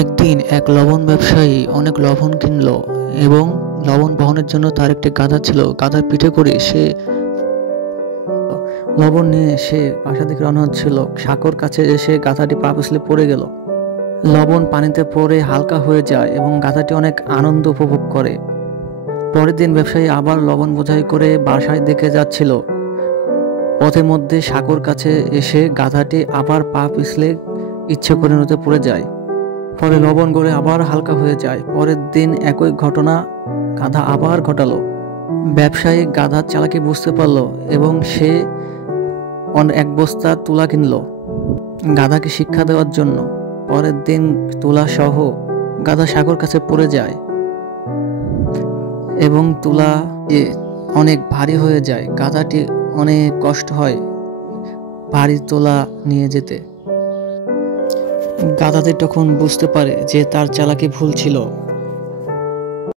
একদিন এক লবণ ব্যবসায়ী অনেক লবণ কিনলো এবং লবণ বহনের জন্য তার একটি গাধা ছিল। গাধার পিঠে করে সে লবণ নিয়ে সে বাসা থেকে রওনা হচ্ছিল। সাঁকোর কাছে এসে গাধাটি পা পিছলে পড়ে গেল। লবণ পানিতে পড়ে হালকা হয়ে যায় এবং গাধাটি অনেক আনন্দ উপভোগ করে। পরের দিন ব্যবসায়ী আবার লবণ বোঝাই করে বাসায় দিকে যাচ্ছিল। পথের মধ্যে সাঁকোর কাছে এসে গাধাটি আবার পা পিছলে ইচ্ছে করে নদীতে পড়ে যায়। ফলে লবণ গড়ে আবার হালকা হয়ে যায়। পরের দিন একই ঘটনা গাধা আবার ঘটালো। ব্যবসায়ী গাধার চালাকি বুঝতে পারলো এবং সে এক বস্তা তুলা কিনলো গাধাকে শিক্ষা দেওয়ার জন্য। পরের দিন তুলা সহ গাধা সাগর কাছে পড়ে যায় এবং তুলা অনেক ভারী হয়ে যায়। গাধাটি অনেক কষ্ট হয় ভারী তুলা নিয়ে যেতে। গাধাটি তখন বুঝতে পারে যে তার চালাকি ভুল ছিল।